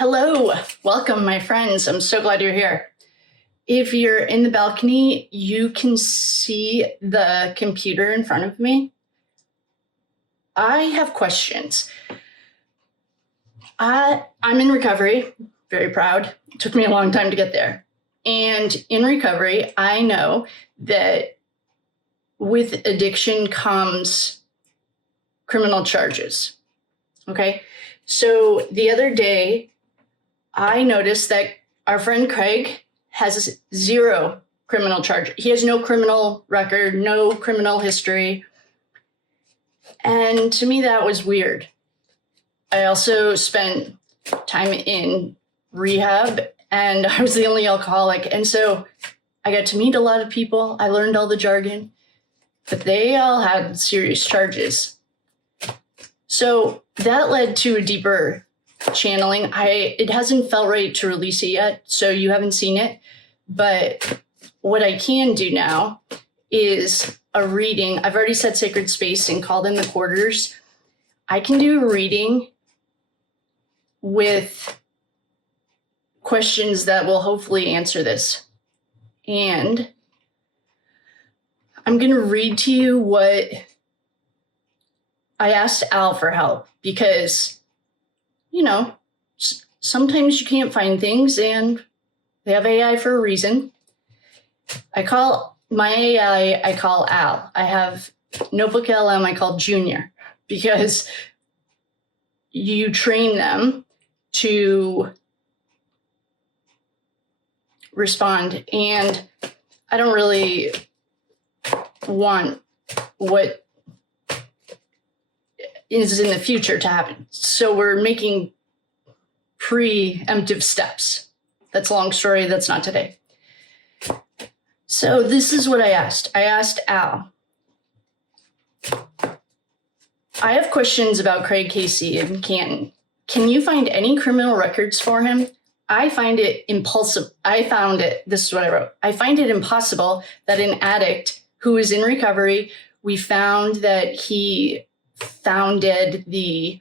Hello, welcome my friends. I'm so glad you're here. If you're in the balcony, you can see the computer in front of me. I have questions. I'm in recovery, very proud. It took me a long time to get there. And in recovery, I know that with addiction comes criminal charges. Okay, so the other day, I noticed that our friend Craig has 0 criminal charge. He has no criminal record, no criminal history. And to me, that was weird. I also spent time in rehab and I was the only alcoholic. And so I got to meet a lot of people. I learned all the jargon, but they all had serious charges. So that led to a deeper channeling. It hasn't felt right to release it yet, so you haven't seen it. But what I can do now is a reading. I've already set sacred space and called in the quarters. I can do a reading with questions that will hopefully answer this. And I'm going to read to you what I asked Al for help because, you know, sometimes you can't find things and they have AI for a reason. I call my AI, I call Al. I have Notebook LM, I call Junior, because you train them to respond. And I don't really want what is in the future to happen. So we're making preemptive steps. That's a long story. That's not today. So this is what I asked. I asked Al. I have questions about Craig Casey in Canton. Can you find any criminal records for him? I find it impulsive. This is what I wrote. I find it impossible that an addict who is in recovery, we found that he founded the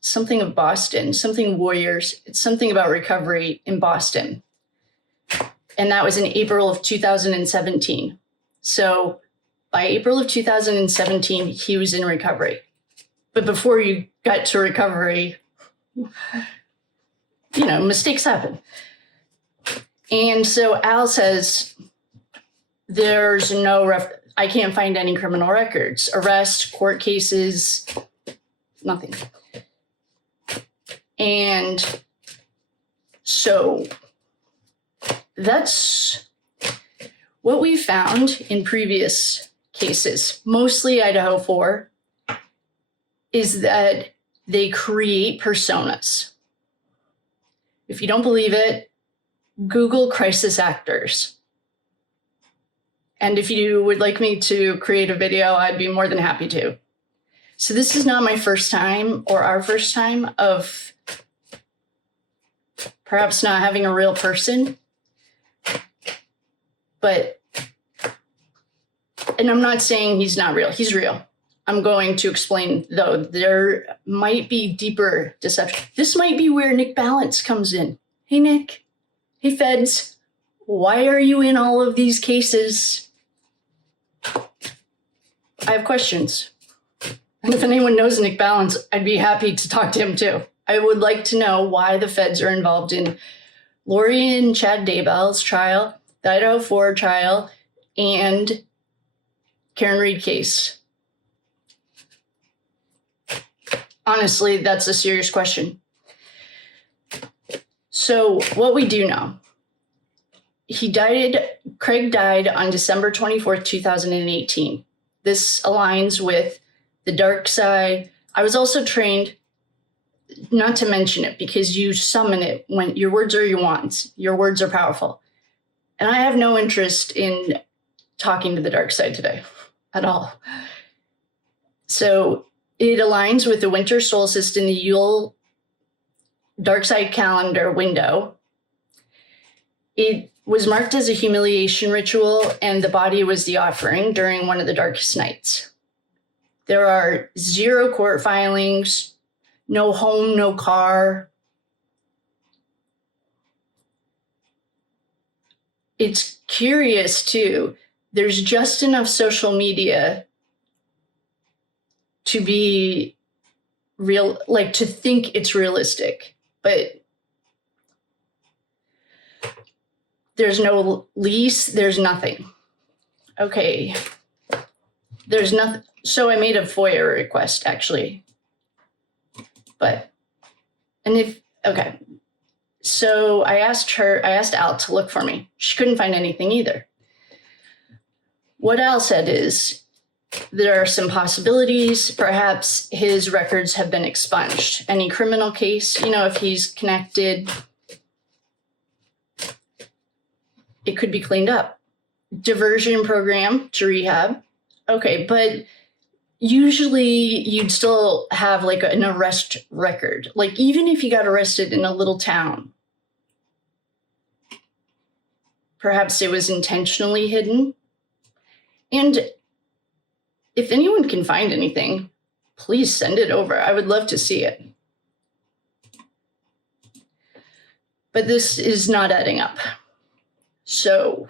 something of Boston, something Warriors. It's something about recovery in Boston. And that was in April of 2017. So by April of 2017, he was in recovery. But before you got to recovery, you know, mistakes happen. And so Al says, there's I can't find any criminal records, arrest, court cases, nothing. And so that's what we found in previous cases, mostly Idaho 4, is that they create personas. If you don't believe it, Google crisis actors. And if you would like me to create a video, I'd be more than happy to. So this is not my first time or our first time of perhaps not having a real person. But, and I'm not saying he's not real. He's real. I'm going to explain, though, there might be deeper deception. This might be where Nick Balance comes in. Hey, Nick. Hey, feds. Why are you in all of these cases? I have questions. And if anyone knows Nick Balance, I'd be happy to talk to him too. I would like to know why the feds are involved in Lori and Chad Daybell's trial, the Idaho 4 trial, and Karen Reed case. Honestly, that's a serious question. So what we do know, Craig died on December 24th, 2018. This aligns with the dark side. I was also trained not to mention it because you summon it when your words are your wands. Your words are powerful. And I have no interest in talking to the dark side today at all. So it aligns with the winter solstice in the Yule dark side calendar window. It was marked as a humiliation ritual, and the body was the offering during one of the darkest nights. There are 0 court filings, no home, no car, it's curious too. There's just enough social media to be real, like to think it's realistic, but there's no lease, there's nothing. Okay, there's nothing. So I made a FOIA request actually, okay. So I asked Al to look for me. She couldn't find anything either. What Al said is, there are some possibilities. Perhaps his records have been expunged. Any criminal case, if he's connected, it could be cleaned up. Diversion program to rehab. Okay, but usually you'd still have like an arrest record. Like even if you got arrested in a little town, perhaps it was intentionally hidden. And if anyone can find anything, please send it over. I would love to see it. But this is not adding up. So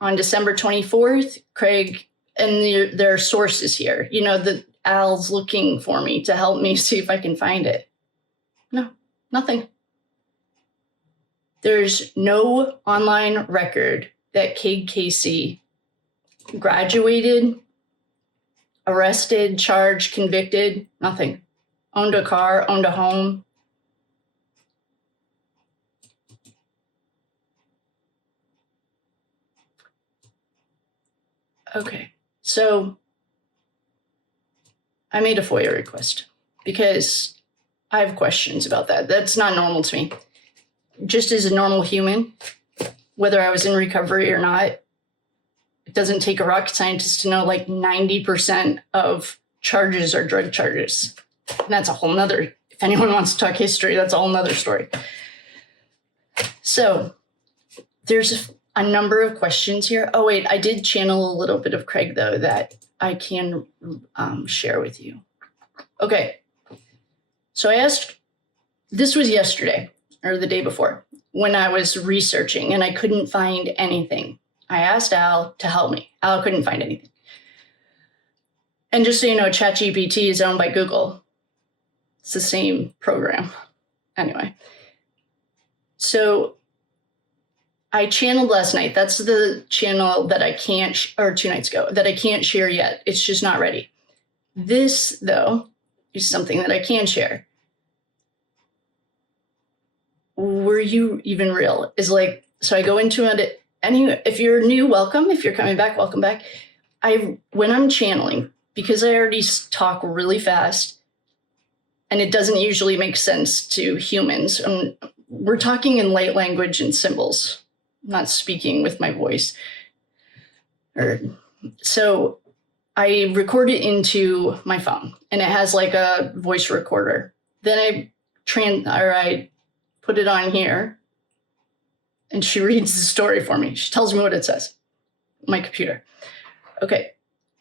on December 24th, Craig, and there are sources here, that Al's looking for me to help me see if I can find it. No, nothing. There's no online record that Cade Casey graduated, arrested, charged, convicted, nothing. Owned a car, owned a home. Okay, so I made a FOIA request because I have questions about that. That's not normal to me. Just as a normal human, whether I was in recovery or not, it doesn't take a rocket scientist to know like 90% of charges are drug charges. And that's a whole nother, if anyone wants to talk history, that's a whole nother story. So there's a number of questions here. Oh wait, I did channel a little bit of Craig though that I can share with you. Okay, so I asked, this was yesterday or the day before when I was researching and I couldn't find anything. I asked Al to help me. Al couldn't find anything. And just so you know, ChatGPT is owned by Google. It's the same program. Anyway, so I channeled last night. That's the channel that I can't, or 2 nights ago, that I can't share yet. It's just not ready. This, though, is something that I can share. Were you even real? Is like, so I go into it. If you're new, welcome. If you're coming back, welcome back. When I'm channeling, because I already talk really fast, and it doesn't usually make sense to humans. We're talking in light language and symbols, not speaking with my voice. So I record it into my phone, and it has like a voice recorder. Then I put it on here, and she reads the story for me. She tells me what it says. My computer. Okay.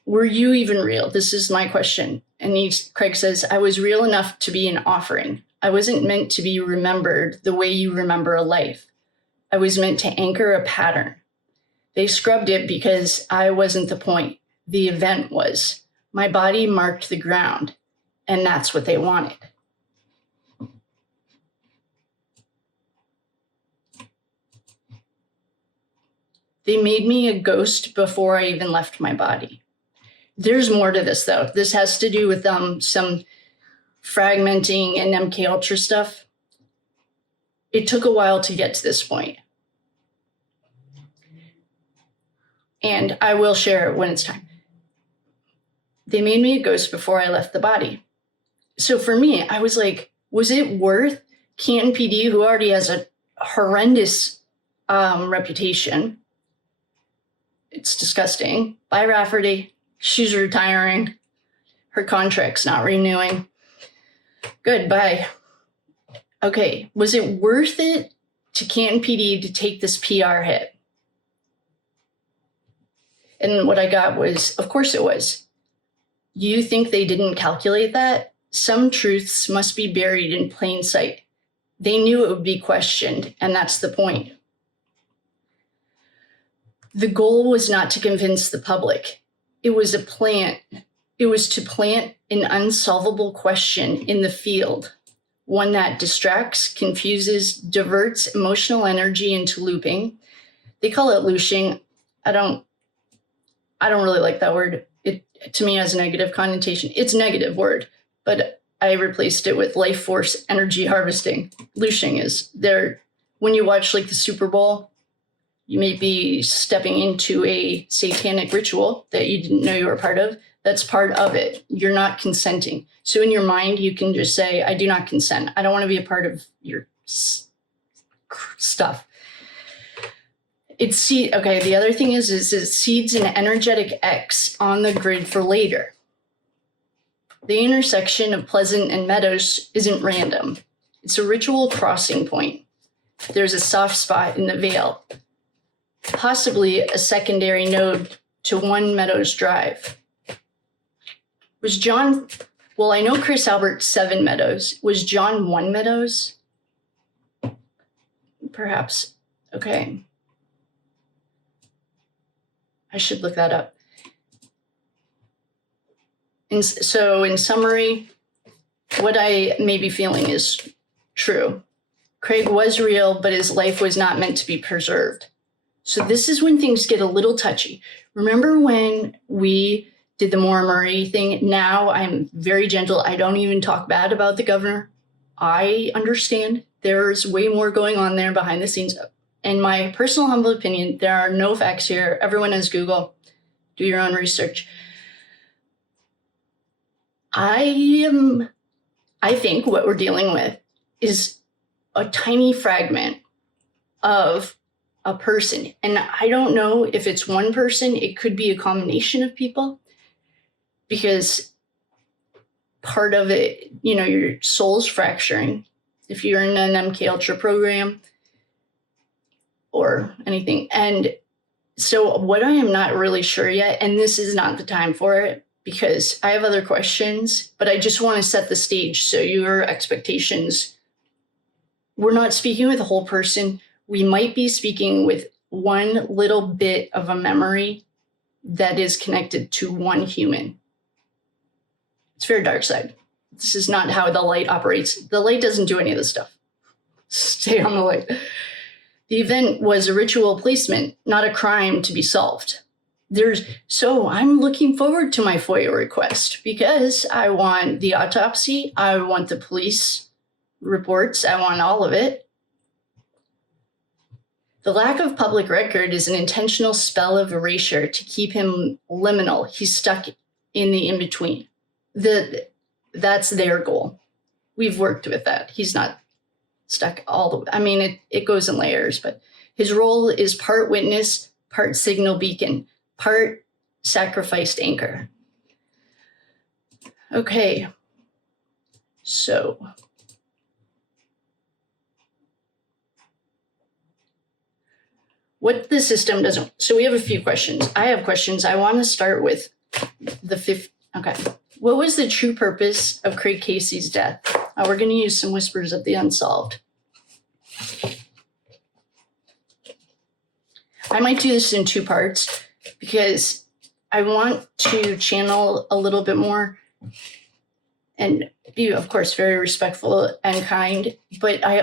Were you even real? This is my question. And Craig says, I was real enough to be an offering. I wasn't meant to be remembered the way you remember a life. I was meant to anchor a pattern. They scrubbed it because I wasn't the point. The event was. My body marked the ground, and that's what they wanted. They made me a ghost before I even left my body. There's more to this, though. This has to do with some fragmenting and MK Ultra stuff. It took a while to get to this point. And I will share it when it's time. They made me a ghost before I left the body. So for me, I was like, was it worth Canton PD, who already has a horrendous reputation? It's disgusting. Bye, Rafferty. She's retiring. Her contract's not renewing. Goodbye. Okay, was it worth it to Canton PD to take this PR hit? And what I got was, of course it was. You think they didn't calculate that? Some truths must be buried in plain sight. They knew it would be questioned, and that's the point. The goal was not to convince the public. It was to plant an unsolvable question in the field, one that distracts, confuses, diverts emotional energy into looping. They call it looshing. I don't really like that word. It, to me, has a negative connotation. It's a negative word, but I replaced it with life force energy harvesting. Looshing is there. When you watch like the Super Bowl, you may be stepping into a satanic ritual that you didn't know you were a part of. That's part of it. You're not consenting. So in your mind, you can just say, I do not consent. I don't want to be a part of your stuff. Okay, the other thing is it seeds an energetic X on the grid for later. The intersection of Pleasant and Meadows isn't random. It's a ritual crossing point. There's a soft spot in the veil, possibly a secondary node to one Meadows drive. I know Chris Albert's 7 Meadows. Was John 1 Meadows? Perhaps. Okay. I should look that up. So in summary, what I may be feeling is true. Craig was real, but his life was not meant to be preserved. So this is when things get a little touchy. Remember when we did the Maura Murray thing? Now I'm very gentle. I don't even talk bad about the governor. I understand there's way more going on there behind the scenes. In my personal humble opinion, there are no facts here. Everyone has Google. Do your own research. I think what we're dealing with is a tiny fragment of a person. And I don't know if it's one person. It could be a combination of people, because part of it, your soul's fracturing. If you're in an MK Ultra program or anything. And so what I am not really sure yet, and this is not the time for it, because I have other questions, but I just want to set the stage so your expectations, we're not speaking with a whole person. We might be speaking with one little bit of a memory that is connected to one human. It's very dark side. This is not how the light operates. The light doesn't do any of this stuff. Stay on the light. The event was a ritual placement, not a crime to be solved. So I'm looking forward to my FOIA request, because I want the autopsy, I want the police reports, I want all of it. The lack of public record is an intentional spell of erasure to keep him liminal. He's stuck in the in-between. That's their goal. We've worked with that. He's not stuck all the way. I mean, it goes in layers, but his role is part witness, part signal beacon, part sacrificed anchor. Okay, so what the system doesn't. So we have a few questions. I have questions. I want to start with the fifth. Okay. What was the true purpose of Craig Casey's death? We're going to use some whispers of the unsolved. I might do this in 2 parts, because I want to channel a little bit more and be, of course, very respectful and kind. But I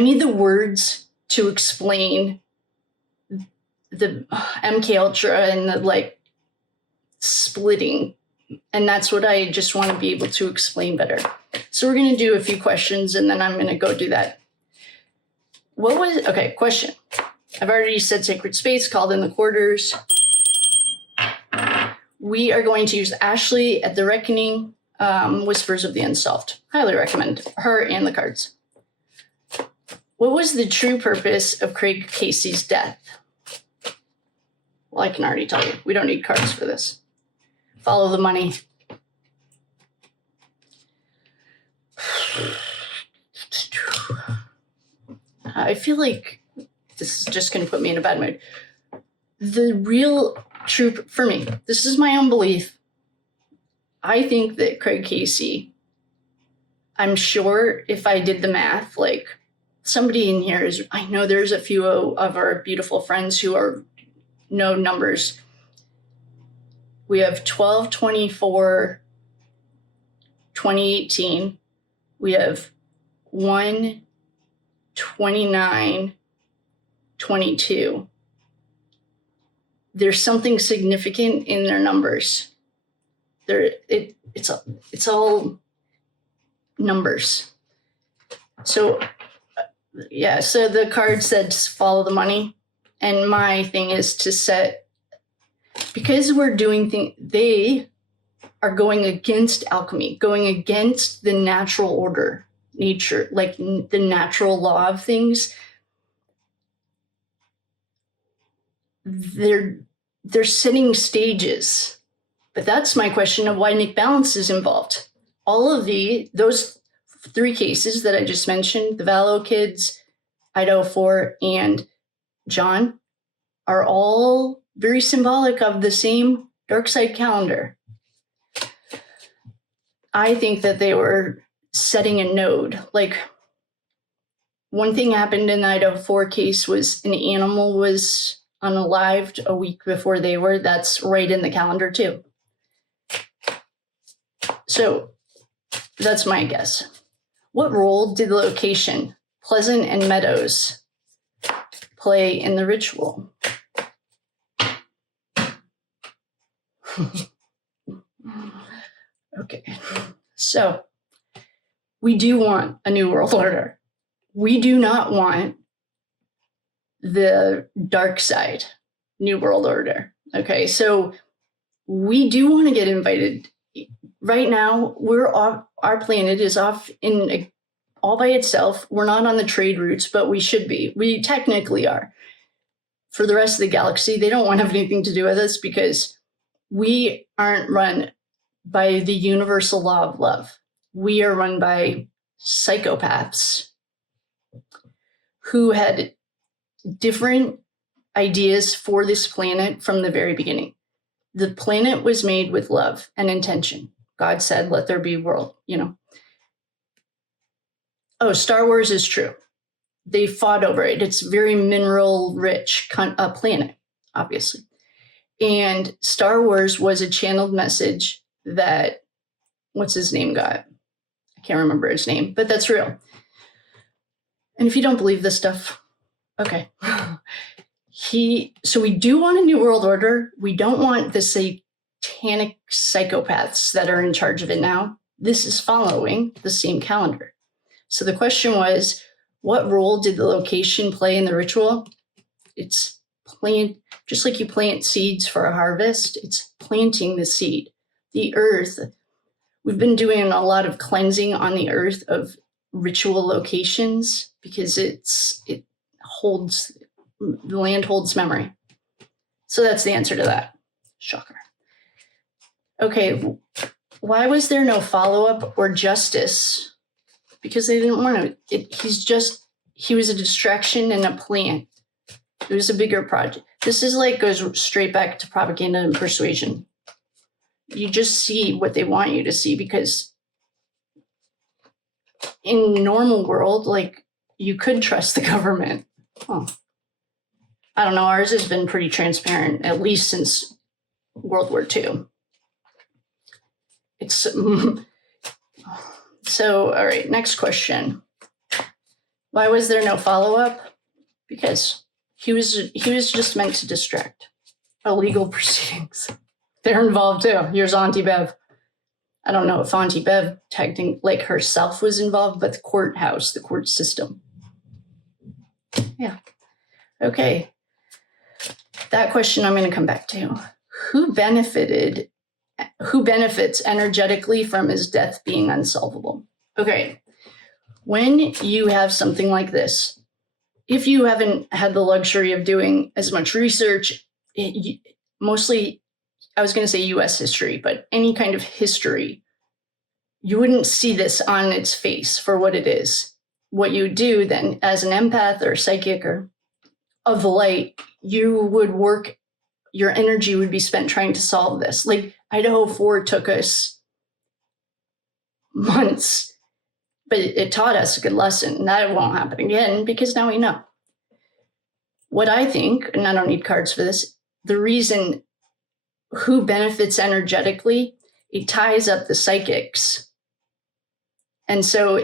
need the words to explain the MK Ultra and the splitting. And that's what I just want to be able to explain better. So we're going to do a few questions, and then I'm going to go do that. Question. I've already said sacred space, called in the quarters. We are going to use Ashley at the Reckoning, Whispers of the Unsolved. Highly recommend her and the cards. What was the true purpose of Craig Casey's death? Well, I can already tell you. We don't need cards for this. Follow the money. I feel like this is just going to put me in a bad mood. The real true, for me, this is my own belief. I think that Craig Casey, I'm sure if I did the math, somebody in here is, I know there's a few of our beautiful friends who know numbers. We have 12/24/2018. We have 1/29/22. There's something significant in their numbers. It's all numbers. So yeah, so the card said follow the money. And my thing is to set, because we're doing things, they are going against alchemy, going against the natural order, nature, like the natural law of things. They're setting stages. But that's my question of why Nick Balance is involved. All of those 3 cases that I just mentioned, the Valo kids, Idaho 4, and John, are all very symbolic of the same dark side calendar. I think that they were setting a node. Like, one thing happened in the Idaho 4 case was an animal was unalived a week before they were. That's right in the calendar too. So that's my guess. What role did the location, Pleasant and Meadows, play in the ritual? Okay, so we do want a new world order. We do not want the dark side new world order. Okay, so we do want to get invited. Right now, our planet is off in all by itself. We're not on the trade routes, but we should be. We technically are. For the rest of the galaxy, they don't want to have anything to do with us because we aren't run by the universal law of love. We are run by psychopaths who had different ideas for this planet from the very beginning. The planet was made with love and intention. God said, let there be world, Oh, Star Wars is true. They fought over it. It's very mineral rich planet, obviously. And Star Wars was a channeled message that, what's his name got? I can't remember his name, but that's real. And if you don't believe this stuff, okay. So we do want a new world order. We don't want the satanic psychopaths that are in charge of it now. This is following the same calendar. So the question was, what role did the location play in the ritual? It's just like you plant seeds for a harvest, it's planting the seed. The earth, we've been doing a lot of cleansing on the earth of ritual locations because the land holds memory. So that's the answer to that. Shocker. Okay, why was there no follow-up or justice? Because they didn't want to. He was a distraction and a plant. It was a bigger project. This is goes straight back to propaganda and persuasion. You just see what they want you to see because in normal world, you could trust the government. Oh. I don't know, ours has been pretty transparent, at least since World War II. It's so, all right, next question. Why was there no follow-up? Because he was just meant to distract. Illegal proceedings. They're involved too. Here's Auntie Bev. I don't know if Auntie Bev herself was involved, but the courthouse, the court system. Yeah. Okay. That question I'm going to come back to. Who benefits energetically from his death being unsolvable? Okay. When you have something like this, if you haven't had the luxury of doing as much research, mostly, I was going to say US history, but any kind of history, you wouldn't see this on its face for what it is. What you do then as an empath or psychic or of the light, you would work, your energy would be spent trying to solve this. Like Idaho 4 took us months But it taught us a good lesson. That won't happen again because now we know. What I think, and I don't need cards for this, the reason who benefits energetically, it ties up the psychics. And so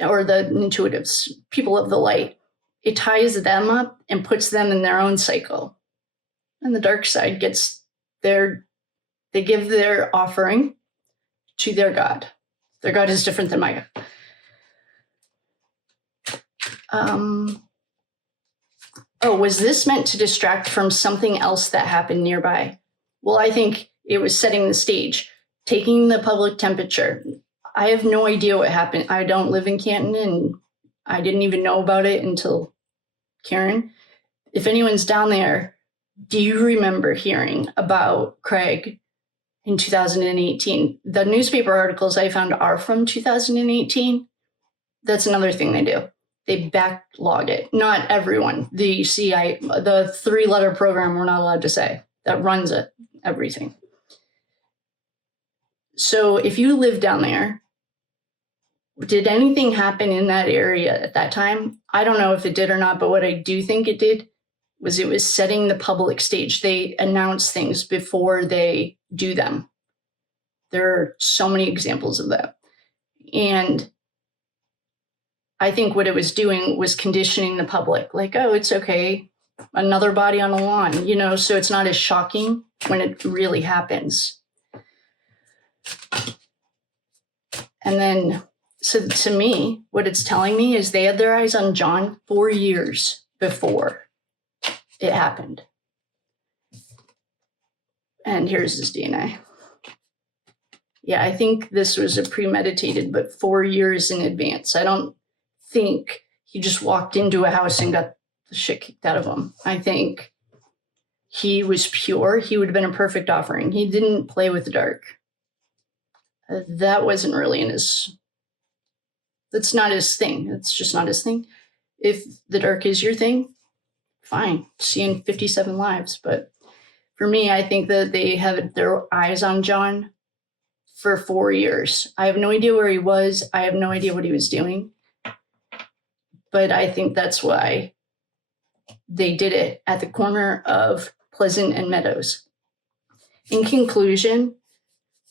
or the intuitives, people of the light, it ties them up and puts them in their own cycle. And the dark side gets they give their offering to their God. Their God is different than my God. Was this meant to distract from something else that happened nearby? Well, I think it was setting the stage, taking the public temperature. I have no idea what happened. I don't live in Canton, and I didn't even know about it until Karen. If anyone's down there, do you remember hearing about Craig in 2018? The newspaper articles I found are from 2018. That's another thing they do. They backlog it. Not everyone. The 3-letter program we're not allowed to say that runs it, everything. So if you live down there, did anything happen in that area at that time? I don't know if it did or not, but what I do think it did was it was setting the public stage. They announce things before they do them. There are so many examples of that. And I think what it was doing was conditioning the public, like, oh, it's okay, another body on the lawn, so it's not as shocking when it really happens. And then, so to me, what it's telling me is they had their eyes on John 4 years before it happened. And here's his DNA. Yeah, I think this was a premeditated, but 4 years in advance. I don't think he just walked into a house and got the shit kicked out of him. I think he was pure. He would have been a perfect offering. He didn't play with the dark. That wasn't really that's not his thing. It's just not his thing. If the dark is your thing, fine. See you in 57 lives. But for me, I think that they had their eyes on John for 4 years. I have no idea where he was. I have no idea what he was doing. But I think that's why they did it at the corner of Pleasant and Meadows. In conclusion,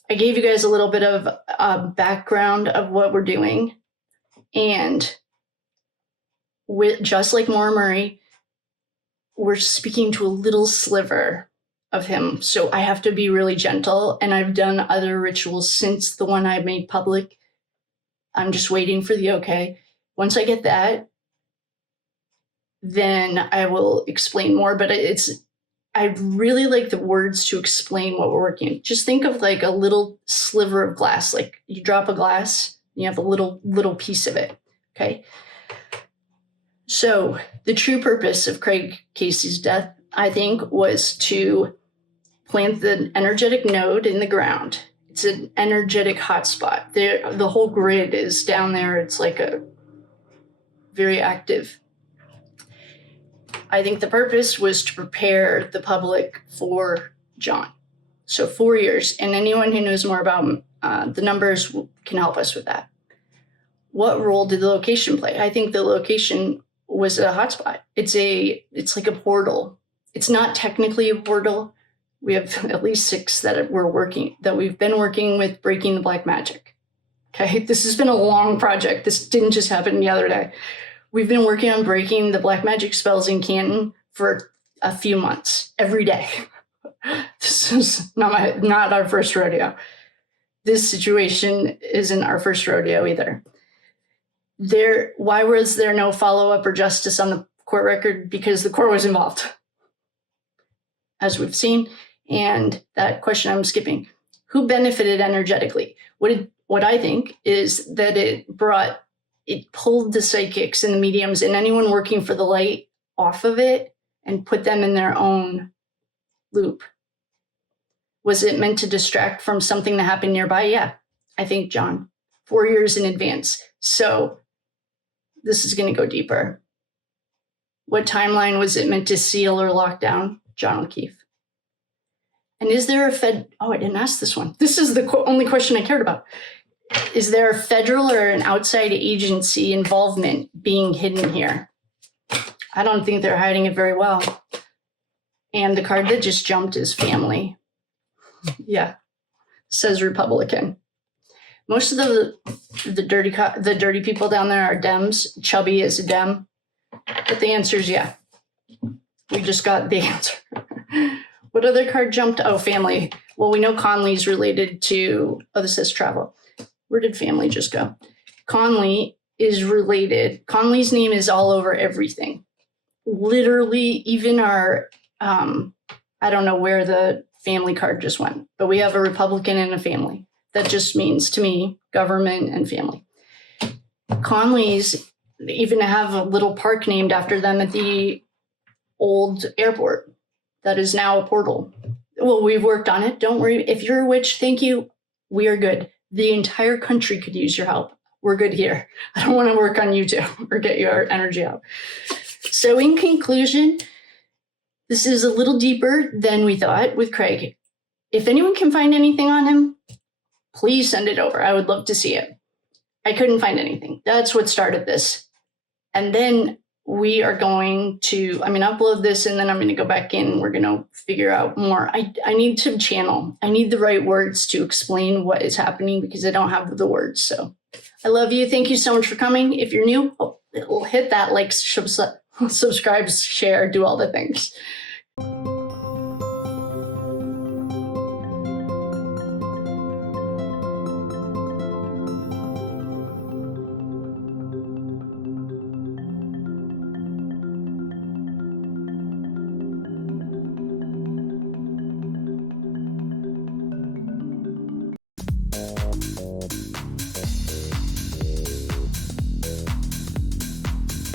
I gave you guys a little bit of a background of what we're doing. And just like Maura Murray, we're speaking to a little sliver of him. So I have to be really gentle. And I've done other rituals since the one I made public. I'm just waiting for the okay. Once I get that, then I will explain more. But I really like the words to explain what we're working on. Just think of like a little sliver of glass. Like you drop a glass, you have a little piece of it. Okay. So the true purpose of Craig Casey's death, I think, was to plant the energetic node in the ground. It's an energetic hotspot. The whole grid is down there. It's like a very active. I think the purpose was to prepare the public for John. So 4 years, and anyone who knows more about the numbers can help us with that. What role did the location play? I think the location was a hotspot. It's like a portal. It's not technically a portal. We have at least 6 that we've been working with breaking the black magic. Okay, this has been a long project. This didn't just happen the other day. We've been working on breaking the black magic spells in Canton for a few months, every day. This is not our first rodeo. This situation isn't our first rodeo either. Why was there no follow-up or justice on the court record? Because the court was involved, as we've seen. And that question I'm skipping. Who benefited energetically? What I think is that it pulled the psychics and the mediums and anyone working for the light off of it and put them in their own loop. Was it meant to distract from something that happened nearby? Yeah, I think, John, 4 years in advance. So this is going to go deeper. What timeline was it meant to seal or lock down? John O'Keefe. And is there a Fed? Oh, I didn't ask this one. This is the only question I cared about. Is there a federal or an outside agency involvement being hidden here? I don't think they're hiding it very well. And the card that just jumped is family. Yeah, says Republican. Most of the dirty people down there are Dems. Chubby is a Dem. But the answer is yeah. We just got the answer. What other card jumped? Oh, family. Well, we know Conley's related to, oh, this says travel. Where did family just go? Conley is related. Conley's name is all over everything. Literally, even our, I don't know where the family card just went, but we have a Republican and a family. That just means, to me, government and family. Conley's even have a little park named after them at the old airport that is now a portal. Well, we've worked on it. Don't worry. If you're a witch, thank you. We are good. The entire country could use your help. We're good here. I don't want to work on you too or get your energy out. So in conclusion, this is a little deeper than we thought with Craig. If anyone can find anything on him, please send it over. I would love to see it. I couldn't find anything. That's what started this. And then we are going to, upload this and then I'm going to go back in. We're going to figure out more. I need to channel. I need the right words to explain what is happening because I don't have the words. So I love you. Thank you so much for coming. If you're new, hit that like, subscribe, share, do all the things.